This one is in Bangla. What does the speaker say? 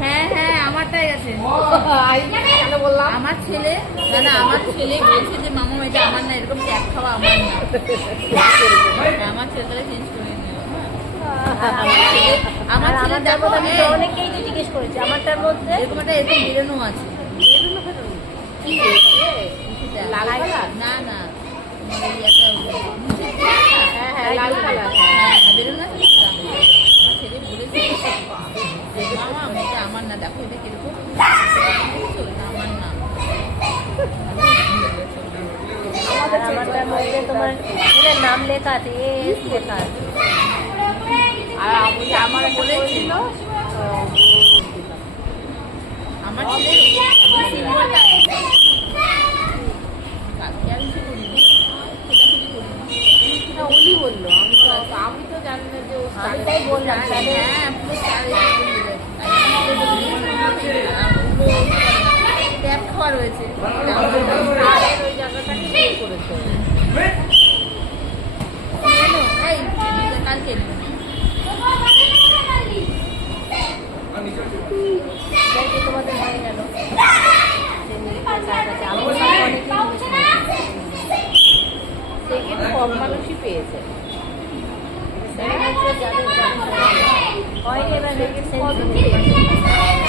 হ্যাঁ হ্যাঁ আমারটাই আছে। বললাম আমার ছেলে বলছে যে মামা এটা আমার না, এরকম ট্যাগ খাওয়া আমার না। আমার ছেলে তাহলে চেঞ্জ করে নিও। আমার ছেলে দেখো অনেকেই জিজ্ঞেস করেছে আমারটার মধ্যে এরকম বেরোনো আছে। লাল কালার না না, লাল কালার বেরোনো আছে। আমার ছেলে বলেছে মামা এটা আমার না, দেখো এটা কিরকম আমার না। আমারটার মধ্যে তোমার নাম লেখা আছে, এস লেখা আছে। আর আমার বলেছিল আমার ছেলে উনি বললো, আমি তো জানি না যে আমি তাই বললাম। হ্যাঁ ট্যাপ খাওয়া রয়েছে ওই জায়গাটাকে বের করেছে। এই কালকে তোমাদের হয়ে গেল। সেকেন্ড কম মানুষই পেয়েছে। যাদের হয়নি এবার